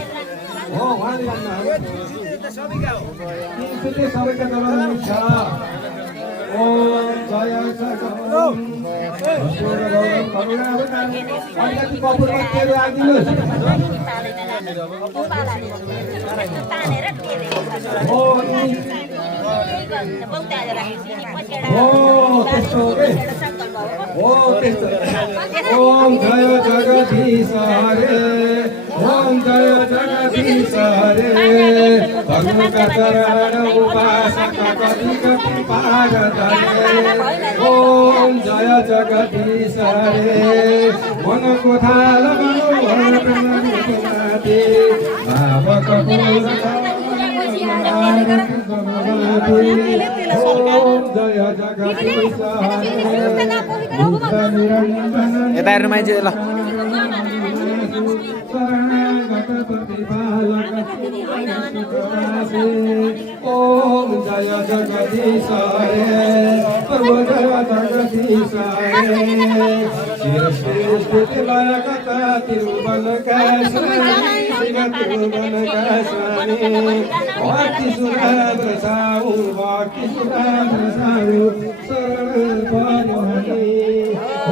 ओम जय जगदीश हरे ओम जय जगदीश हरे भगवान का चरण उपासक कति कृपार धरे ओम जय जगदीश हरे मन को थाल मनोहर प्रणति भावक ओम जय जगदीश यता हेर्नु मान्छे ल ओम जय जगदीश हरे प्रभु जय जगदीश हरे स्थिति लय कथा तिरुबल तिरुबल भक्ति सुराद्र साहु भक्ति सुराद्र साहु शरण भगवानी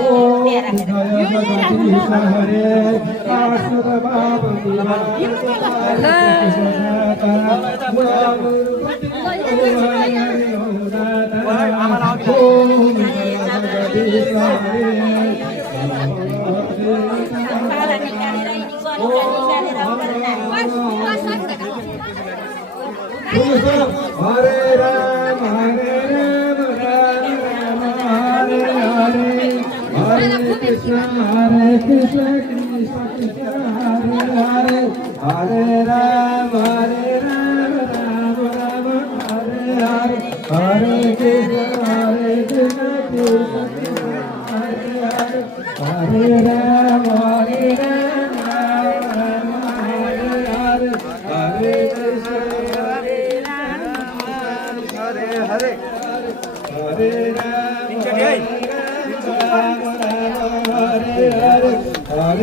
ओम जय जगदीश हरे आश्रत बाब ओम जय जगदीश हरे हरे राम राम हरे हरे हरे कृष्ण कृष्ण कृष्ण हरे हरे हरे राम राम राम हरे हरे हरे कृष्ण कृष्ण कृष्ण हरे हरे हरे राम राम हरे हरे हरे कृष्ण हरे हरे हरे राम हरे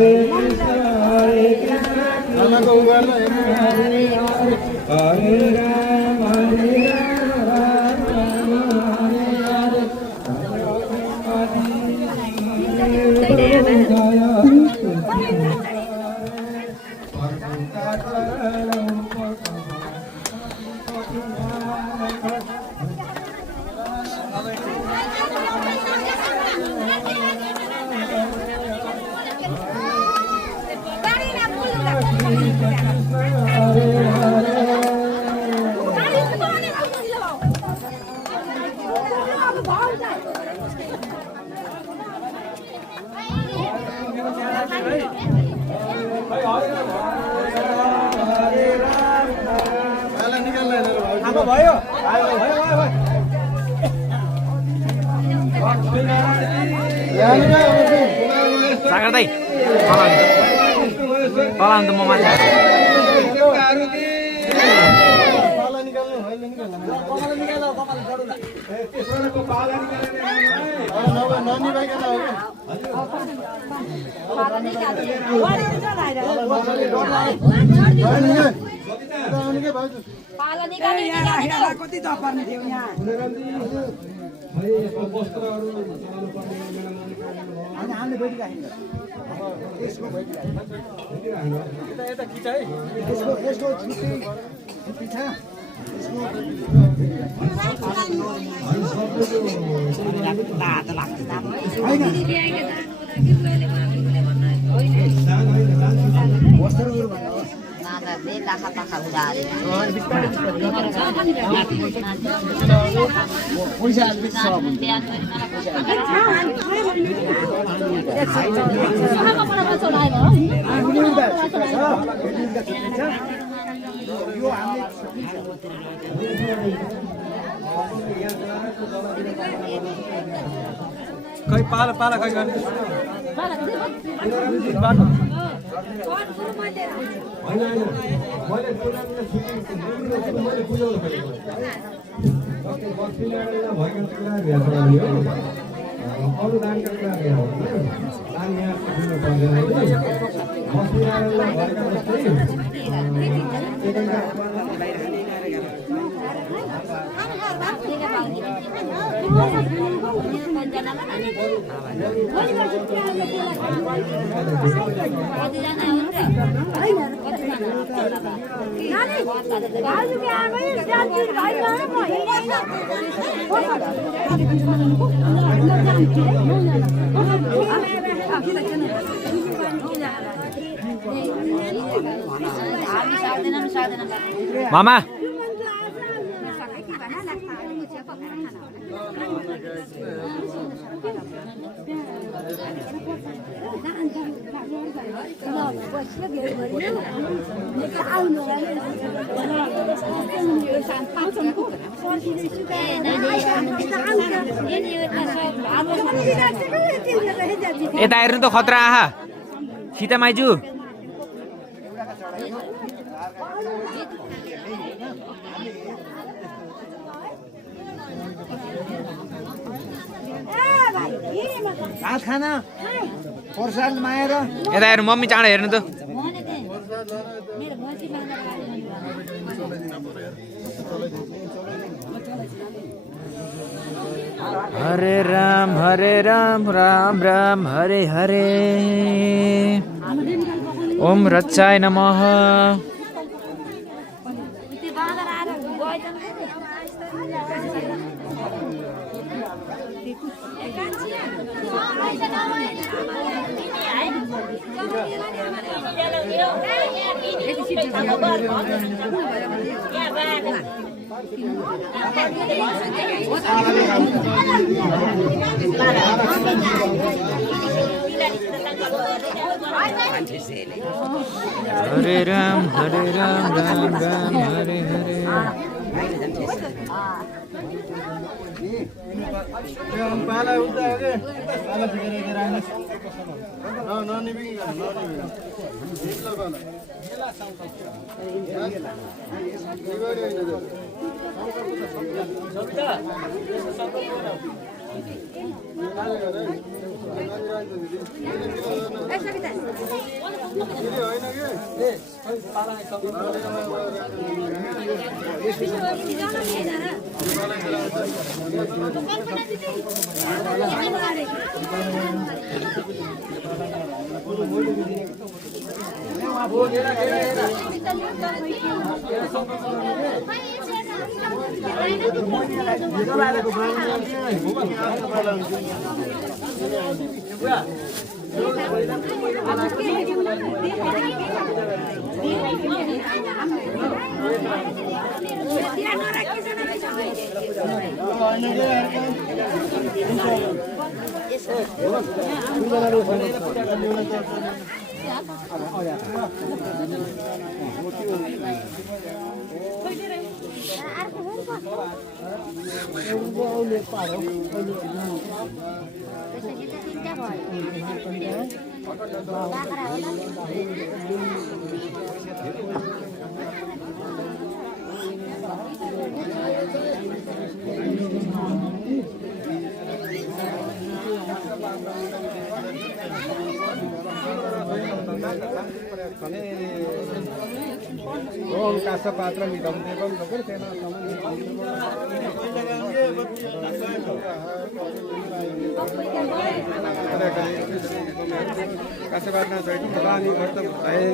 कृष्ण हरे कृष्ण हरे राम सागर दाइ तल आउनु त म माथि कति दपर्ने थियो यहाँ खै पाला पाला खै गर्ने मामा यता हेर्नु त खतरा आहा सीता माइजू खाना प्रसाद माएर यता हेर्नु मम्मी चाँडो हेर्नु त हरे राम राम राम हरे हरे ओम रच्चाय नमः हरे राम राम राम हरे हरे पाला उता हो के पाला फिरेर के राख्नुस् ननिबिङ ओम कासपात्र मिदम देवम भगवतेन कासपात्र सहित भवानी वर्तम भए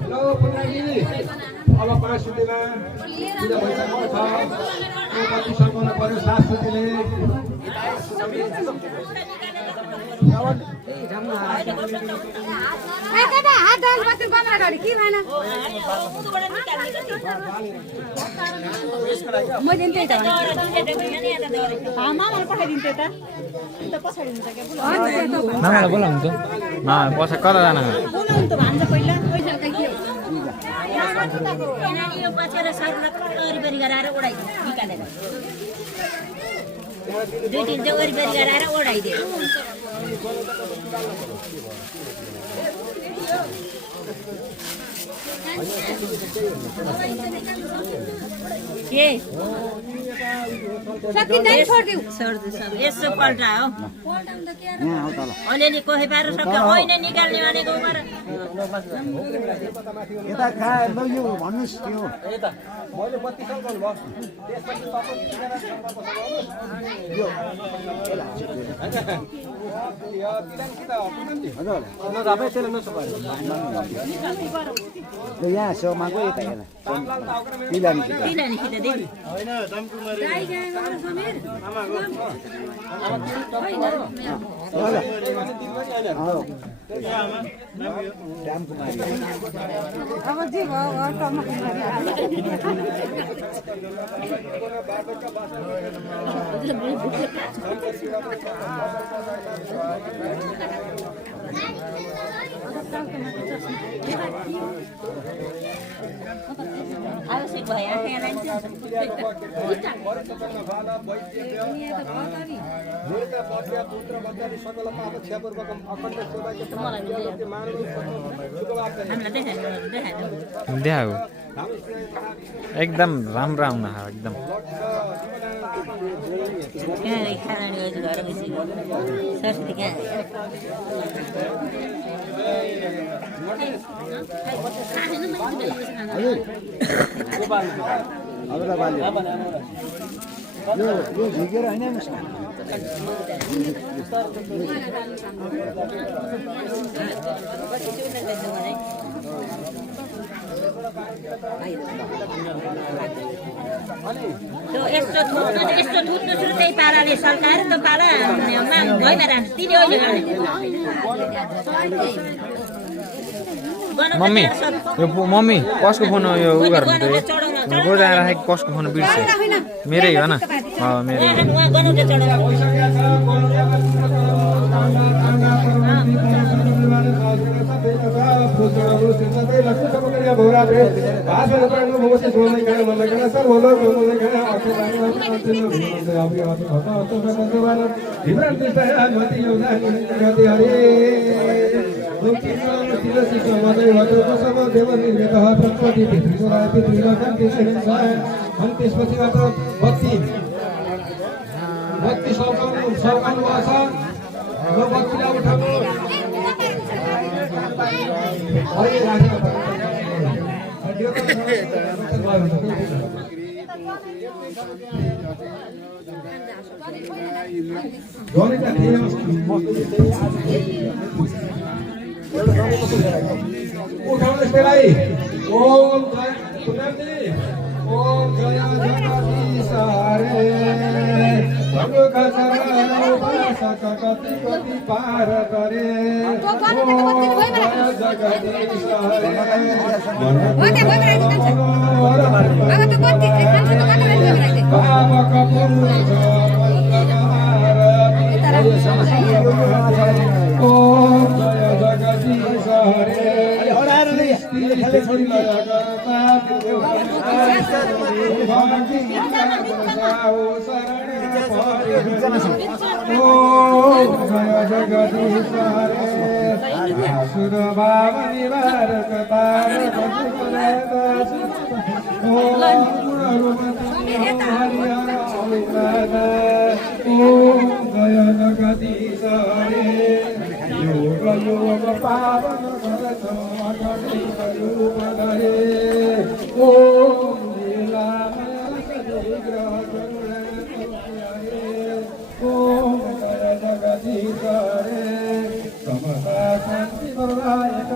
हेलो पुण्यजी अब 5 सुतेमा पूजा भइसकेको छ कति सम्पन्न पर्यो 7 सुतेले मामालाई बोलाउनु त पछि कता जानु यसो पल्टायो अलिअलि कोही पारेर सक्यो होइन निकाल्ने भनेको यता खाए ल यो भन्नुस् त्यो मैले 32 साल गर्नुभयो त्यसपछि यहाँ छेउमाको यता हेर पिलानी होइन दमकुमारी अब जे भयो आवश्यक भयो देखाएको एकदम राम्रो आउन एकदम सरस्वती कहाँ यो झिकेर होइन यस्तो थुत्नु सुरु त्यही पाराले सरकार त पारा भइमा रहन्छ तिनी मम्मी यो मम्मी कसको फोन हो यो उ गर्नु त बोलाएर राखेको कसको फोन बिर्स्यो मेरै हो न मेरै अनि त्यसपछिबाट बत्ती सरकाउनु भएको छ र बत्तीलाई उठाउनु उठाउनु त्यसलाई ओम ओम जय जगदीश हरे भगवका चरण उपासक कति कति पार करे ओम जय जगदीश हरे बाबा कपूर ओम जय जगदीश हरे सुर भाव निवारक तारक ओम जय जगदीश हरे योग योग पावन रूप धरे ओम ओम जय जगदीश हरे समता शांति प्रदायक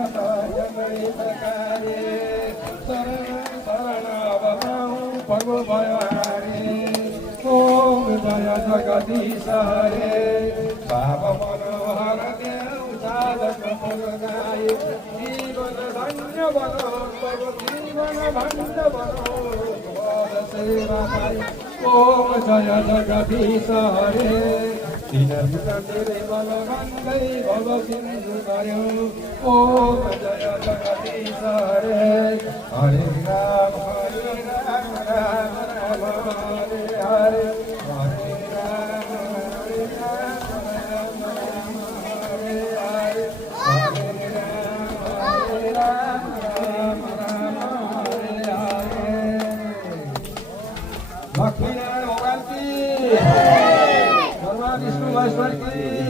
शरण शरण पर्व भयहारे ओम जय जगदीश हरे भाव मनोहर देव साधक फलदाय जीवन धन्य बनो जीवन भंड बनो सेवा पाई ओम जय जगदीश हरे दिन तेरे बल गंगै भव सिंधु गर्यो ओम जय जगदीश हरे हरे राम राम राम हरे हरे हरे राम हरे राम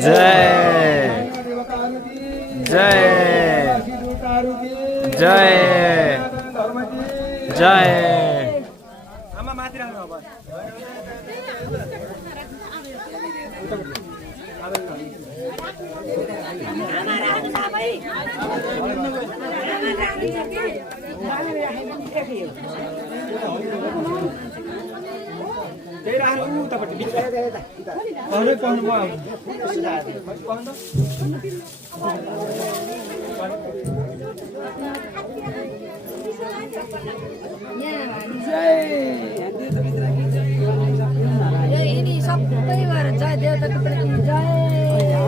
जय जय जय जय ini sampai bar jaya देवता के प्रति जय जय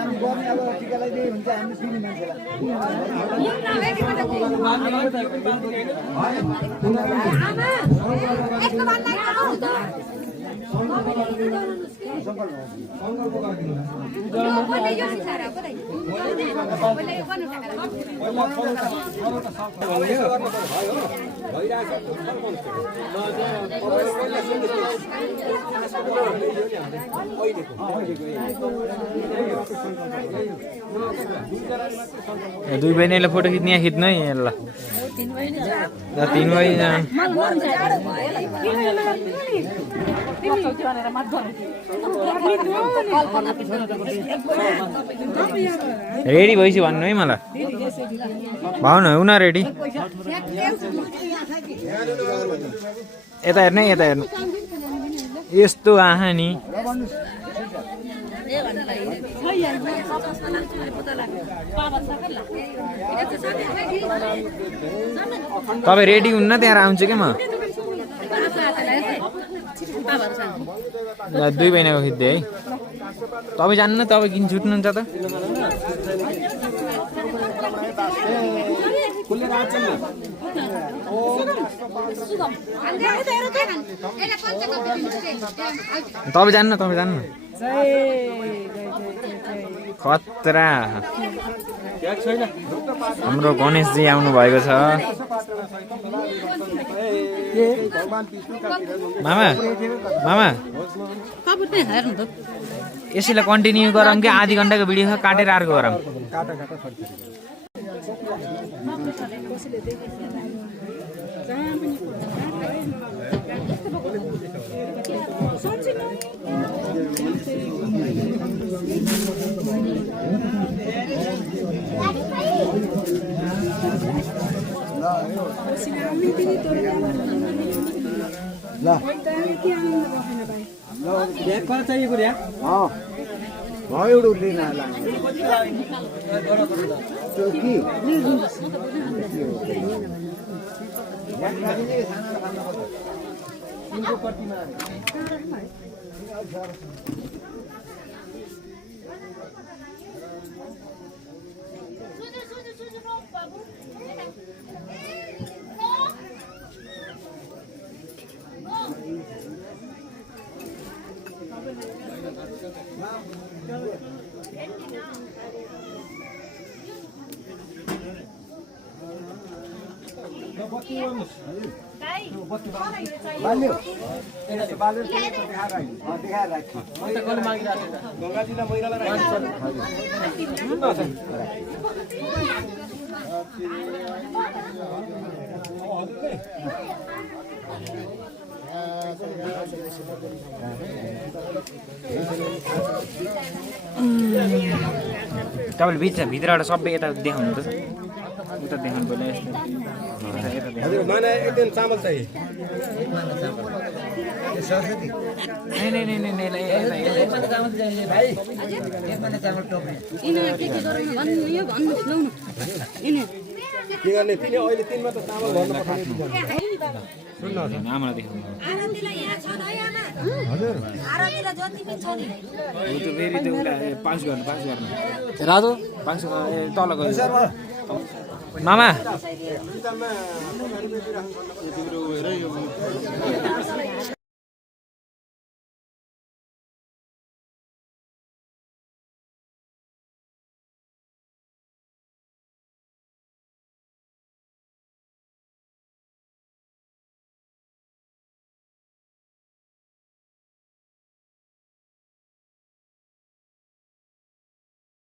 हामी गर्ने अब टिका लगाइदिए हुन्छ हामी दिने दुई बहिनीले फोटो खिच्ने खिच्नु है ल 3 बहिनी रेडी भइसक्यो भन्नु है मलाई भाउनु हुन रेडी यता हेर्नु यता हेर्नु यस्तो आहा नि तपाईँ रेडी हुन्न त्यहाँ आउँछु क्या म दुई बहिनीको खिच्दै है तपाईँ जान्न तपाईँ किन छुट्नुहुन्छ त तपाईँ जान्न खतरा हाम्रो गणेशजी आउनु भएको छ मामा मामा यसैलाई कन्टिन्यू गरौँ कि आधी घन्टाको भिडियो छ काटेर अर्को गरौँ एउटा लिन तपाईँले भित्रबाट सबै यता देखाउनु त उता देखाउनु पर्ने हजुर मलाई एकदम चामल चाहिए के गर्ने तिनी अहिले 3 मा त चामल भर्न पठाउने आमालाई देखाउनु हजुर फेरि त्यो उता 5 गर्नु रातो 5 तल गयो मामा